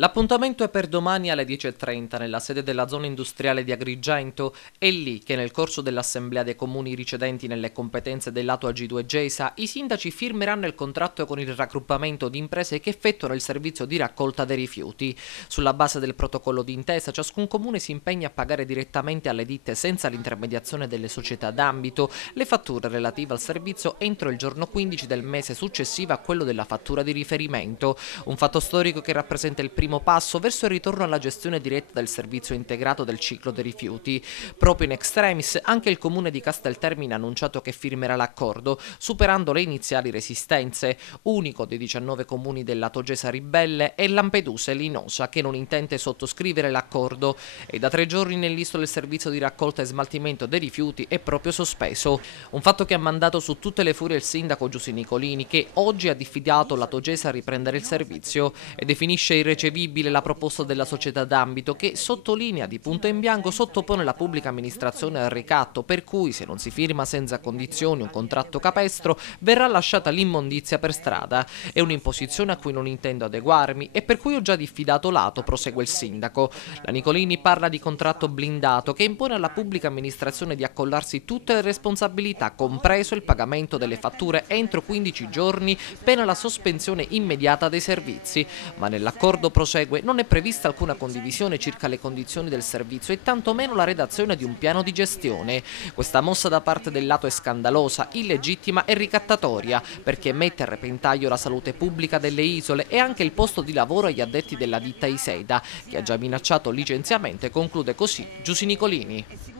L'appuntamento è per domani alle 10:30 nella sede della zona industriale di Agrigento. È lì che nel corso dell'assemblea dei comuni ricadenti nelle competenze del lato AG2 Gesa i sindaci firmeranno il contratto con il raggruppamento di imprese che effettuano il servizio di raccolta dei rifiuti. Sulla base del protocollo d'intesa ciascun comune si impegna a pagare direttamente alle ditte senza l'intermediazione delle società d'ambito le fatture relative al servizio entro il giorno 15 del mese successivo a quello della fattura di riferimento, un fatto storico che rappresenta il primo passo verso il ritorno alla gestione diretta del servizio integrato del ciclo dei rifiuti. Proprio in extremis anche il comune di Casteltermine ha annunciato che firmerà l'accordo, superando le iniziali resistenze. Unico dei 19 comuni del lato Gesa ribelle è Lampedusa e Linosa, che non intende sottoscrivere l'accordo, e da 3 giorni nell'isola il servizio di raccolta e smaltimento dei rifiuti è proprio sospeso. Un fatto che ha mandato su tutte le furie il sindaco Giusy Nicolini, che oggi ha diffidato lato Gesa a riprendere il servizio e definisce irricevibile la proposta della società d'ambito che, sottolinea di punto in bianco, sottopone la pubblica amministrazione al ricatto, per cui se non si firma senza condizioni un contratto capestro verrà lasciata l'immondizia per strada. È un'imposizione a cui non intendo adeguarmi e per cui ho già diffidato lato, prosegue il sindaco. La Nicolini parla di contratto blindato che impone alla pubblica amministrazione di accollarsi tutte le responsabilità, compreso il pagamento delle fatture entro 15 giorni, pena la sospensione immediata dei servizi. Ma nell'accordo, prosegue, non è prevista alcuna condivisione circa le condizioni del servizio e tantomeno la redazione di un piano di gestione. Questa mossa da parte del lato è scandalosa, illegittima e ricattatoria, perché mette a repentaglio la salute pubblica delle isole e anche il posto di lavoro agli addetti della ditta Iseda, che ha già minacciato licenziamento, e conclude così Giusy Nicolini.